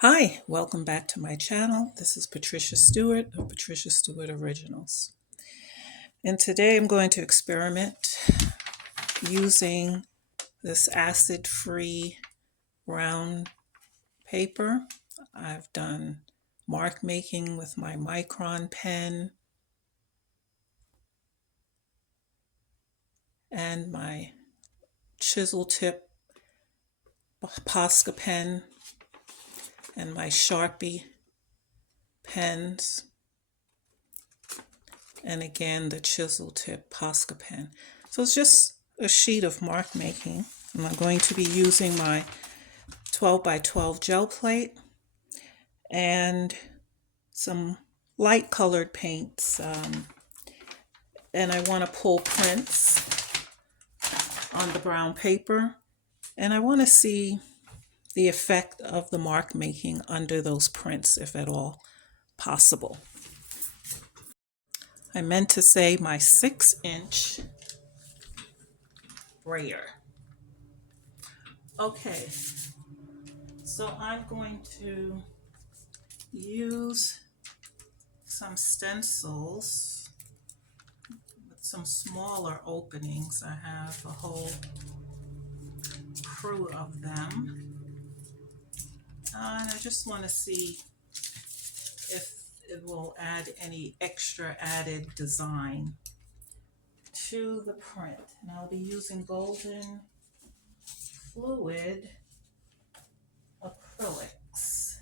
Hi, welcome back to my channel. This is Patricia Stuart of Patricia Stuart Originals. And today I'm going to experiment using this acid-free round paper. I've done mark making with my micron pen and my chisel tip Posca pen and my Sharpie pens, and again the chisel tip Posca pen. So it's just a sheet of mark making, and I'm going to be using my 12 by 12 gel plate and some light colored paints, and I want to pull prints on the brown paper, and I want to see the effect of the mark making under those prints, if at all possible. I meant to say my 6-inch Brayer. Okay, so I'm going to use some stencils with some smaller openings. I have a whole crew of them. And I just want to see if it will add any extra added design to the print. And I'll be using golden fluid acrylics.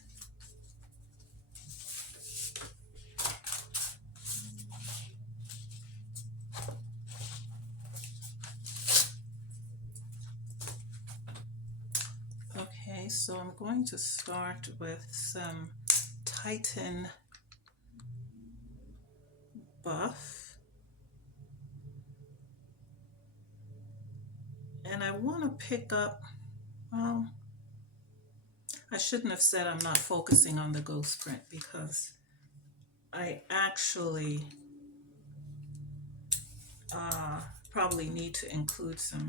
Okay, so I'm going to start with some Titan buff, and I want to pick up, well, I shouldn't have said I'm not focusing on the ghost print, because I actually probably need to include some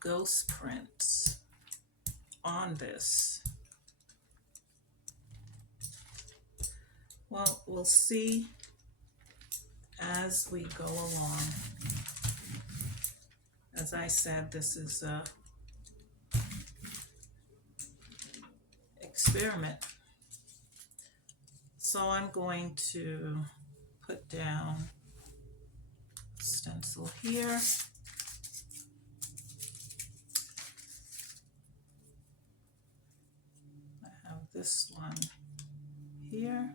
ghost prints on this. Well, we'll see as we go along. As I said, this is a experiment. So I'm going to put down stencil here. I have this one here.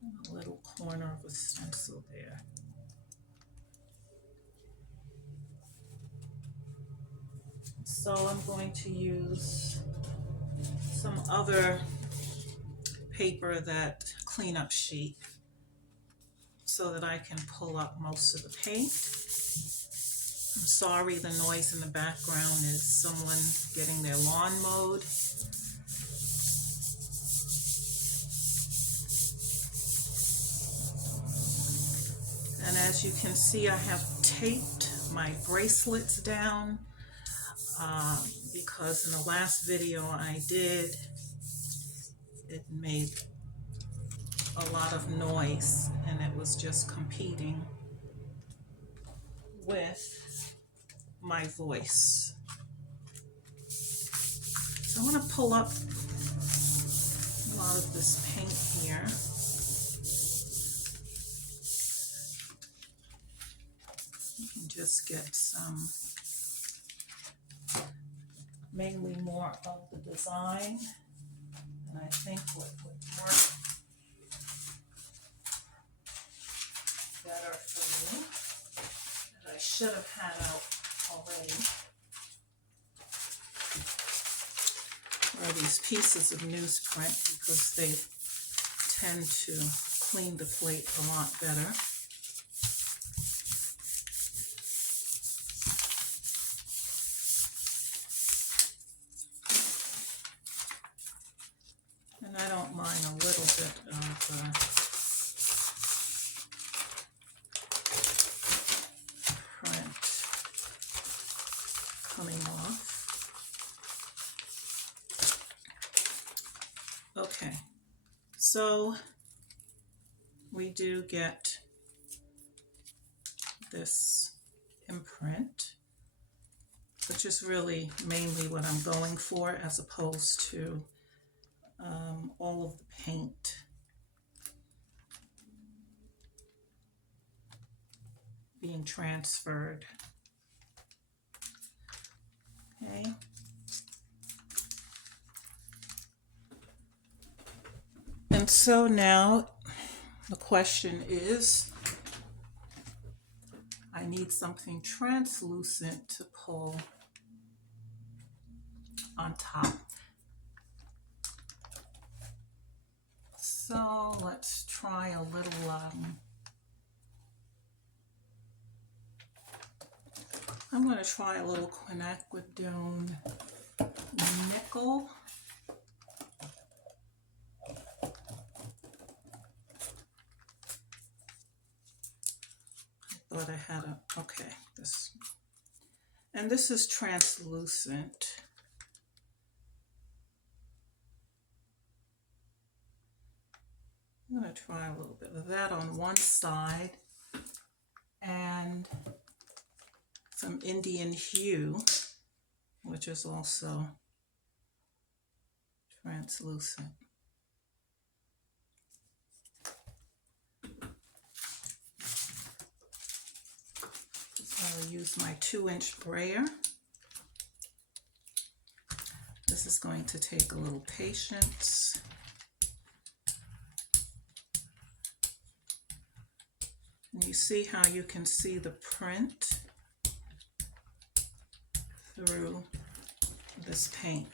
And a little corner of a stencil there. So I'm going to use some other paper, that cleanup sheet, so that I can pull up most of the paint. I'm sorry, the noise in the background is someone getting their lawn mowed. And as you can see, I have taped my bracelets down because in the last video I did, it made a lot of noise and it was just competing with my voice. So I want to pull up a lot of this paint here. You can just get some, mainly more of the design, and I think what would work better for me, that I should have had out already, are these pieces of newsprint, because they tend to clean the plate a lot better. And I don't mind a little bit of print coming off. Okay, so we do get this imprint, which is really mainly what I'm going for, as opposed to all of the paint. Being transferred. Okay. And so now the question is, I need something translucent to pull on top. So let's try a little, I'm going to try a little quinacridone nickel. I thought I had okay, this. And this is translucent. I'm going to try a little bit of that on one side, and some Indian hue, which is also translucent. So I'll use my 2-inch brayer. This is going to take a little patience. And you see how you can see the print through this paint.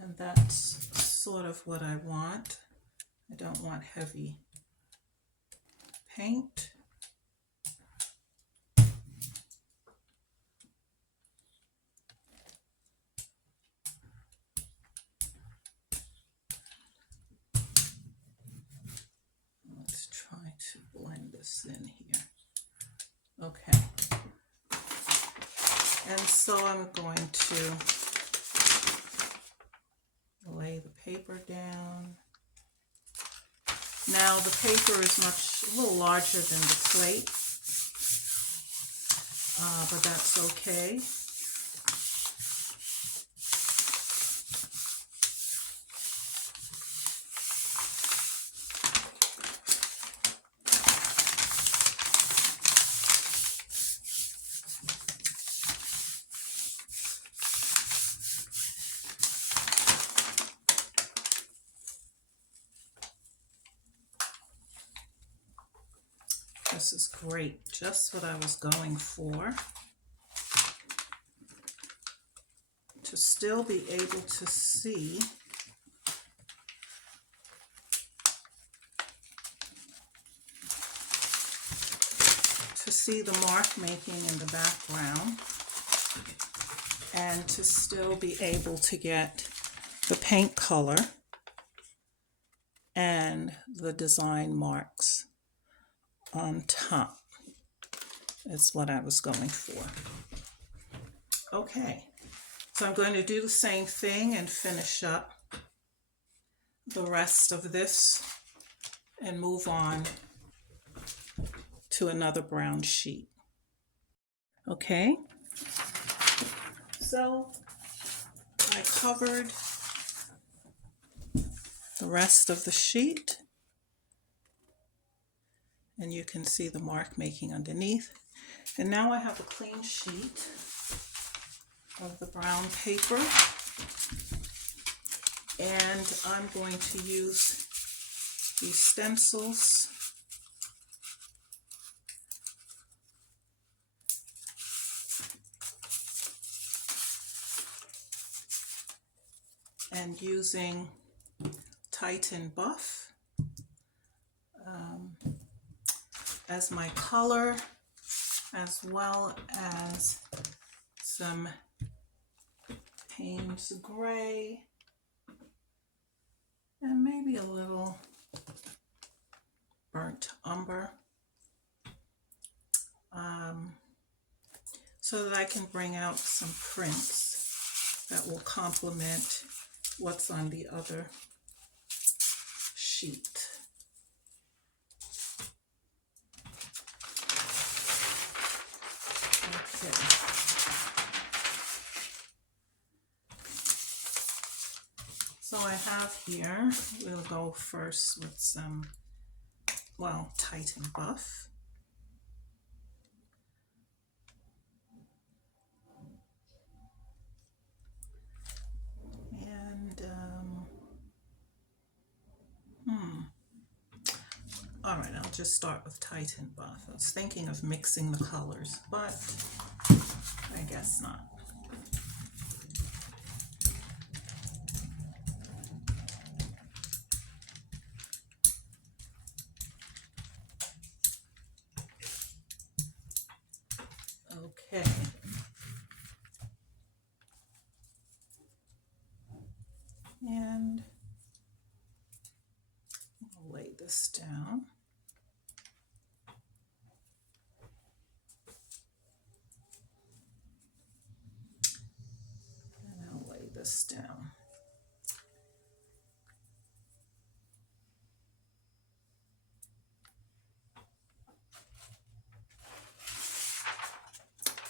And that's sort of what I want. I don't want heavy paint. Let's try to blend this in here. Okay. And so I'm going to lay the paper down. Now the paper is a little larger than the plate, but that's okay. This is great, just what I was going for. To still be able to see the mark making in the background, and to still be able to get the paint color and the design marks on top is what I was going for. Okay, so I'm going to do the same thing and finish up the rest of this and move on to another brown sheet. Okay, so I covered the rest of the sheet, and you can see the mark making underneath. And now I have a clean sheet of the brown paper, and I'm going to use these stencils and using Titan Buff as my color, as well as some Payne's Gray and maybe a little burnt umber, so that I can bring out some prints that will complement what's on the other sheet. Okay. So I have here, we'll go first with some, well, Titan Buff. And, all right, I'll just start with Titan Buff. I was thinking of mixing the colors, but I guess not. Okay. And I'll lay this down. And I'll lay this down.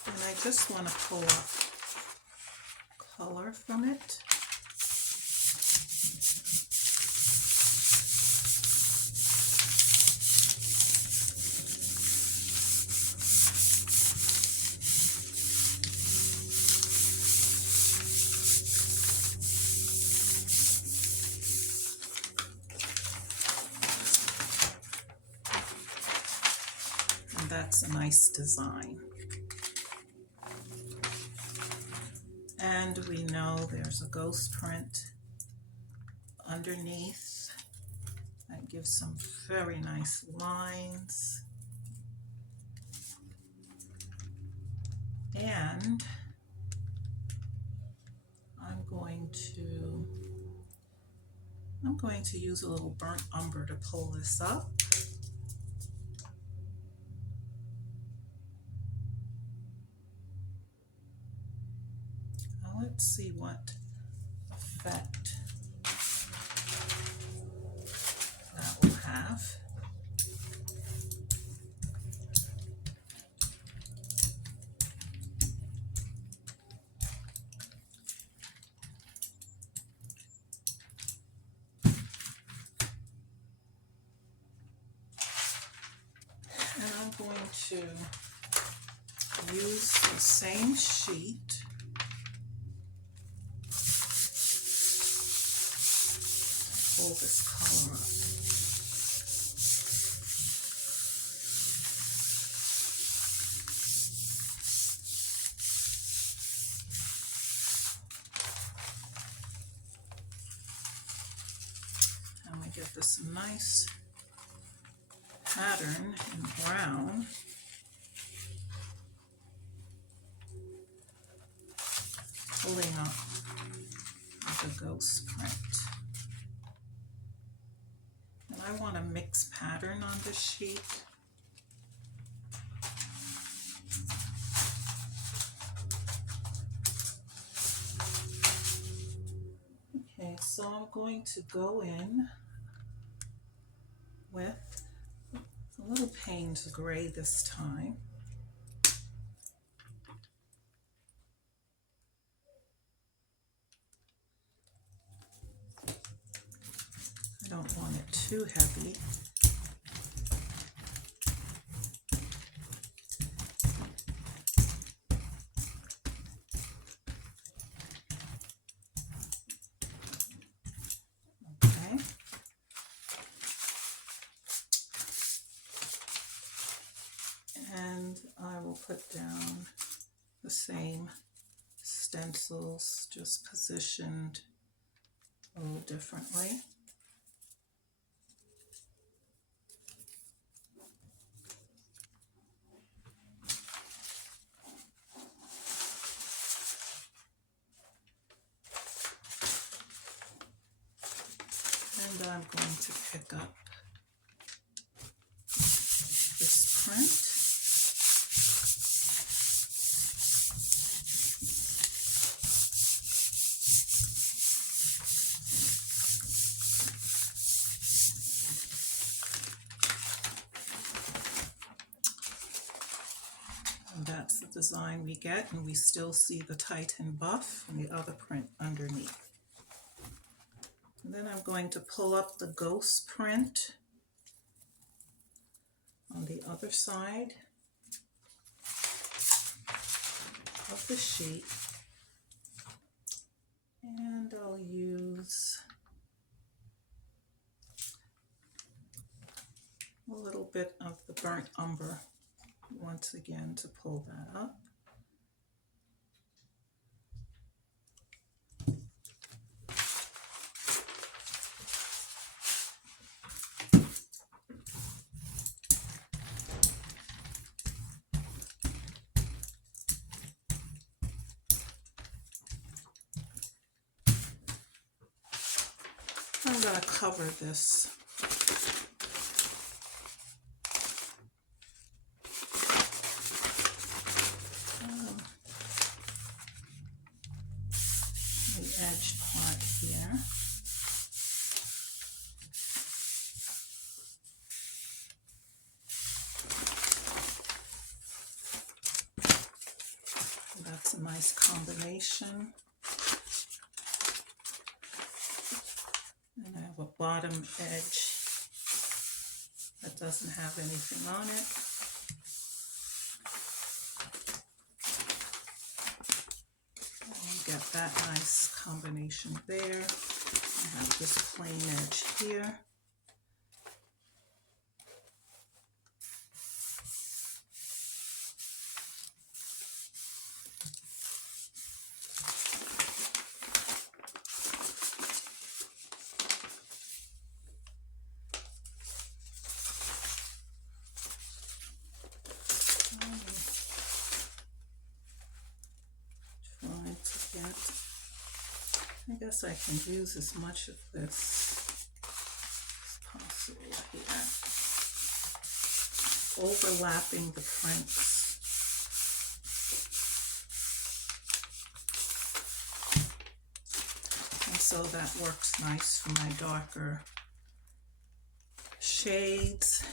And I just want to pull up color from it. And that's a nice design. And we know there's a ghost print underneath that gives some very nice lines. And I'm going to use a little burnt umber to pull this up. Now let's see what effect that will have. And I'm going to use the same sheet to pull this color up. And we get this nice pattern in brown. Pulling up the ghost print. And I want a mixed pattern on this sheet. Okay, so I'm going to go in with a little Payne's Gray this time. I don't want it too heavy. Okay. And I will put down the same stencils, just positioned a little differently. And And I'm going to pick up this print. And that's the design we get, and we still see the Titan buff and the other print underneath. And then I'm going to pull up the ghost print on the other side of the sheet, and I'll use a little bit of the burnt umber once again to pull that up. I'm going to cover this the edge part here. That's a nice combination. And I have a bottom edge that doesn't have anything on it. And get that nice combination there. I have this plain edge here. I guess I can use as much of this as possible here, overlapping the prints. And so that works nice for my darker shades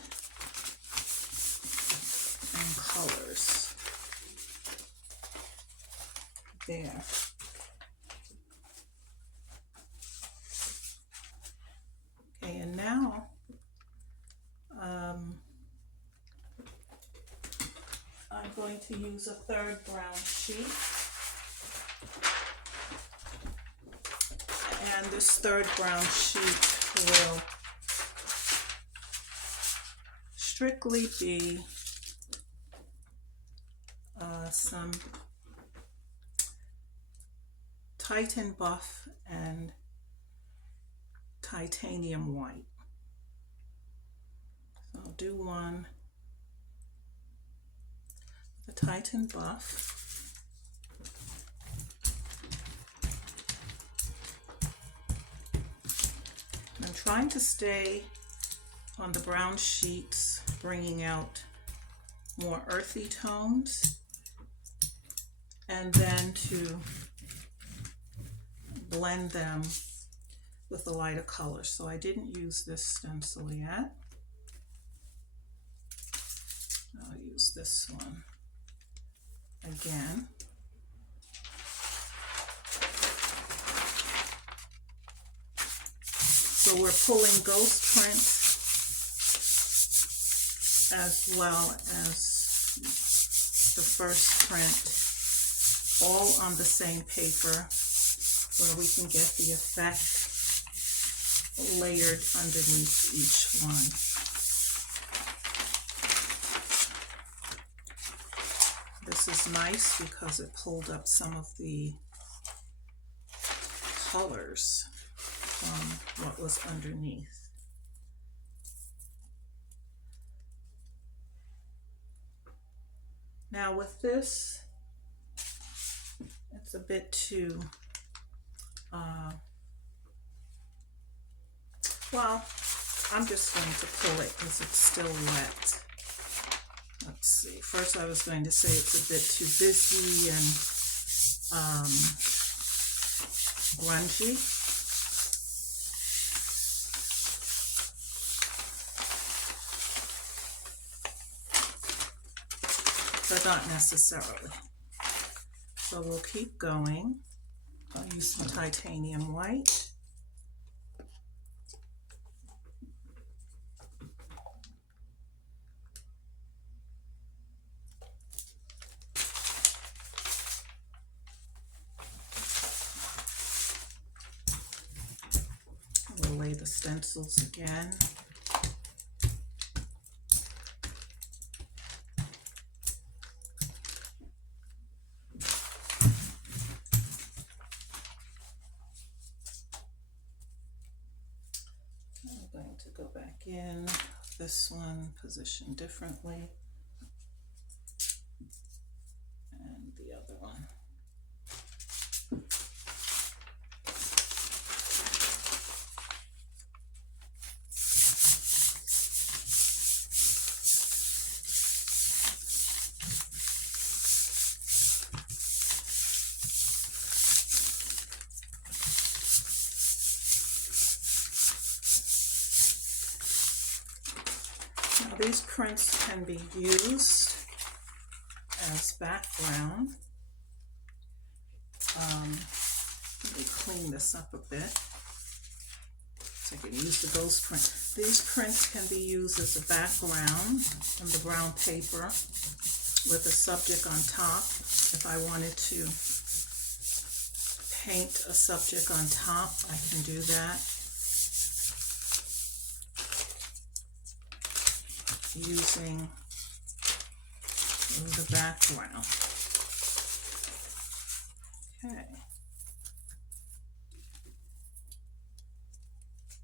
and colors there. And now I'm going to use a third brown sheet, and this third brown sheet will strictly be some Titan buff and titanium white. So I'll do one, the Titan buff. I'm trying to stay on the brown sheets, bringing out more earthy tones, and then to blend them with a lighter color. So I didn't use this stencil yet. I'll use this one again. So we're pulling ghost print as well as the first print all on the same paper, where we can get the effect layered underneath each one. This is nice because it pulled up some of the colors from what was underneath. Now with this, it's a bit too Well, I'm just going to pull it because it's still wet. Let's see. First I was going to say it's a bit too busy and grungy. But not necessarily. So we'll keep going. I'll use some titanium white. We'll lay the stencils again. I'm going to go back in. This one positioned differently. And the other one. Now these prints can be used as background. Let me clean this up a bit so I can use the ghost print. These prints can be used as a background on the brown paper with a subject on top. If I wanted to paint a subject on top, I can do that using the background. Okay.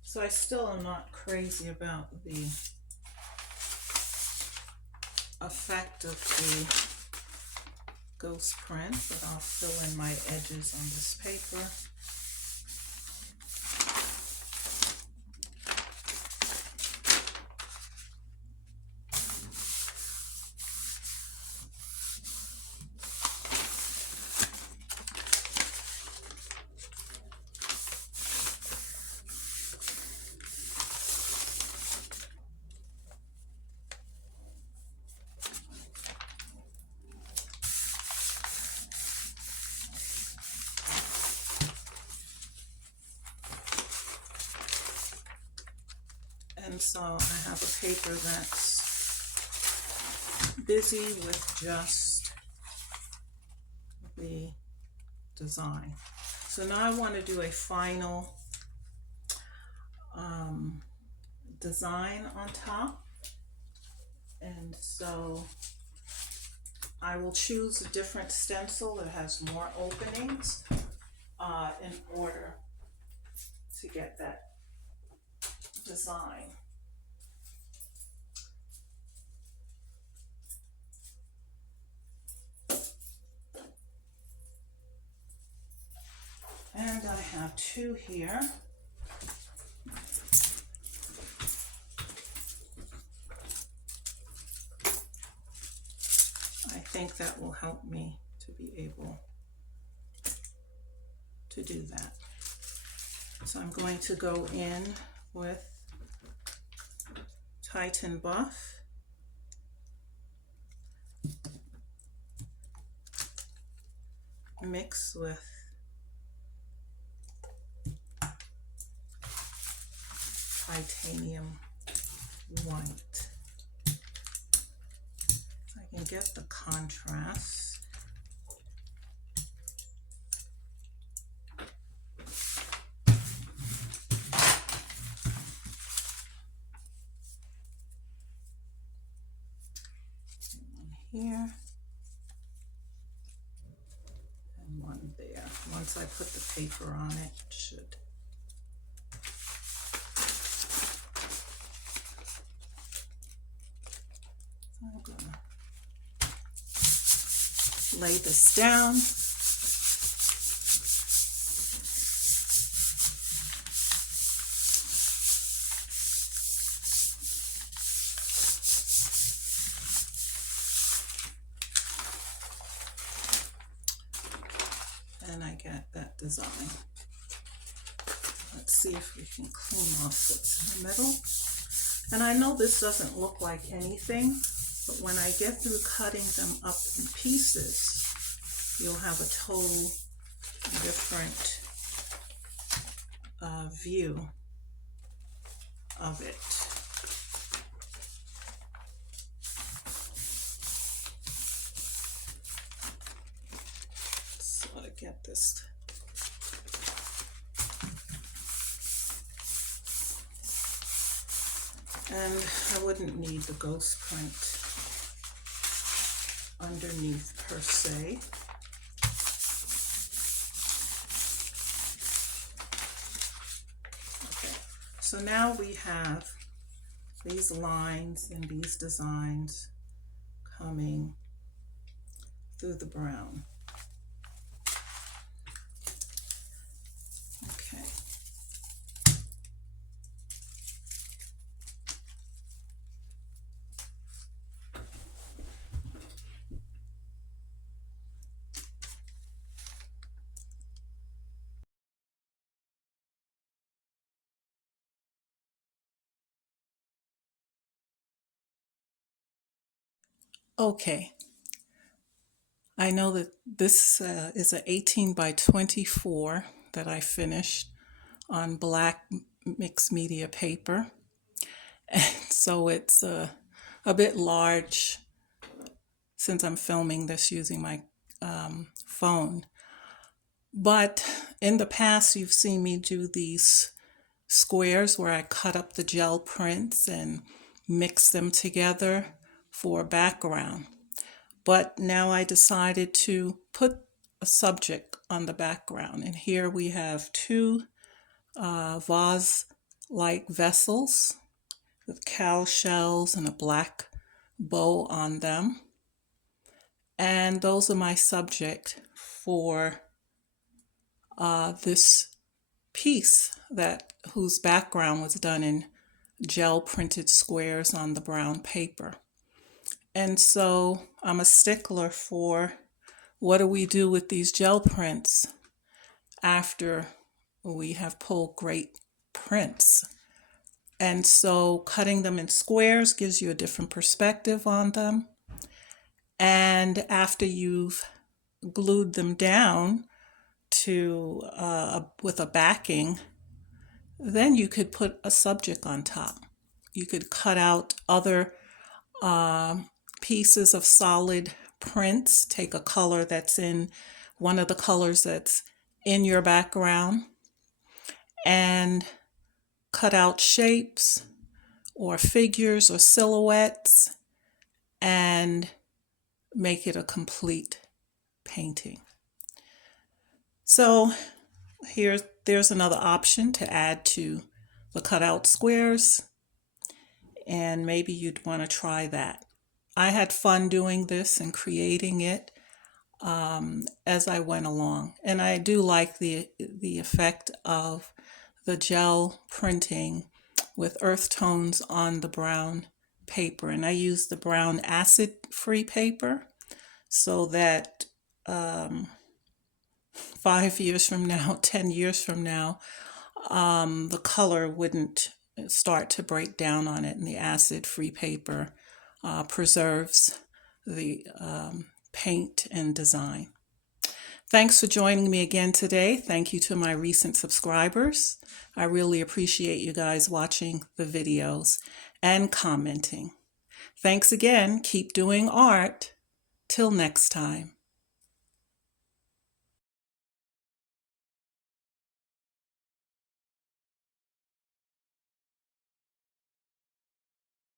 So I still am not crazy about the effect of the ghost print, but I'll fill in my edges on this paper. And so I have a paper that's busy with just the design. So now I want to do a final design on top. And so I will choose a different stencil that has more openings in order to get that design. And I have two here. I think that will help me to be able to do that. So I'm going to go in with Titan Buff. Mix with titanium white. So I can get the contrast. One here and one there. Once I put the paper on it, it should. I'm gonna lay this down. at that design. Let's see if we can clean off what's in the middle. And I know this doesn't look like anything, but when I get through cutting them up in pieces, you'll have a total different view of it. So to get this and I wouldn't need the ghost print underneath per se. Okay, so now we have these lines and these designs coming through the brown. Okay. Okay, I know that this is an 18 by 24 that I finished on black mixed media paper. And so it's a bit large since I'm filming this using my phone. But in the past, you've seen me do these squares where I cut up the gel prints and mix them together for a background. But now I decided to put a subject on the background. And here we have two vase-like vessels with cow shells and a black bow on them. And those are my subject for this piece whose background was done in gel printed squares on the brown paper. And so I'm a stickler for what do we do with these gel prints after we have pulled great prints. And so cutting them in squares gives you a different perspective on them. And after you've glued them down to with a backing, then you could put a subject on top. You could cut out other pieces of solid prints, take a color that's in one of the colors that's in your background, and cut out shapes or figures or silhouettes and make it a complete painting. So there's another option to add to the cutout squares, and maybe you'd want to try that. I had fun doing this and creating it as I went along, and I do like the effect of the gel printing with earth tones on the brown paper. And I use the brown acid-free paper so that 5 years from now, 10 years from now, the color wouldn't start to break down on it, and the acid-free paper preserves the paint and design. Thanks for joining me again today. Thank you to my recent subscribers. I really appreciate you guys watching the videos and commenting. Thanks again. Keep doing art. Till next time.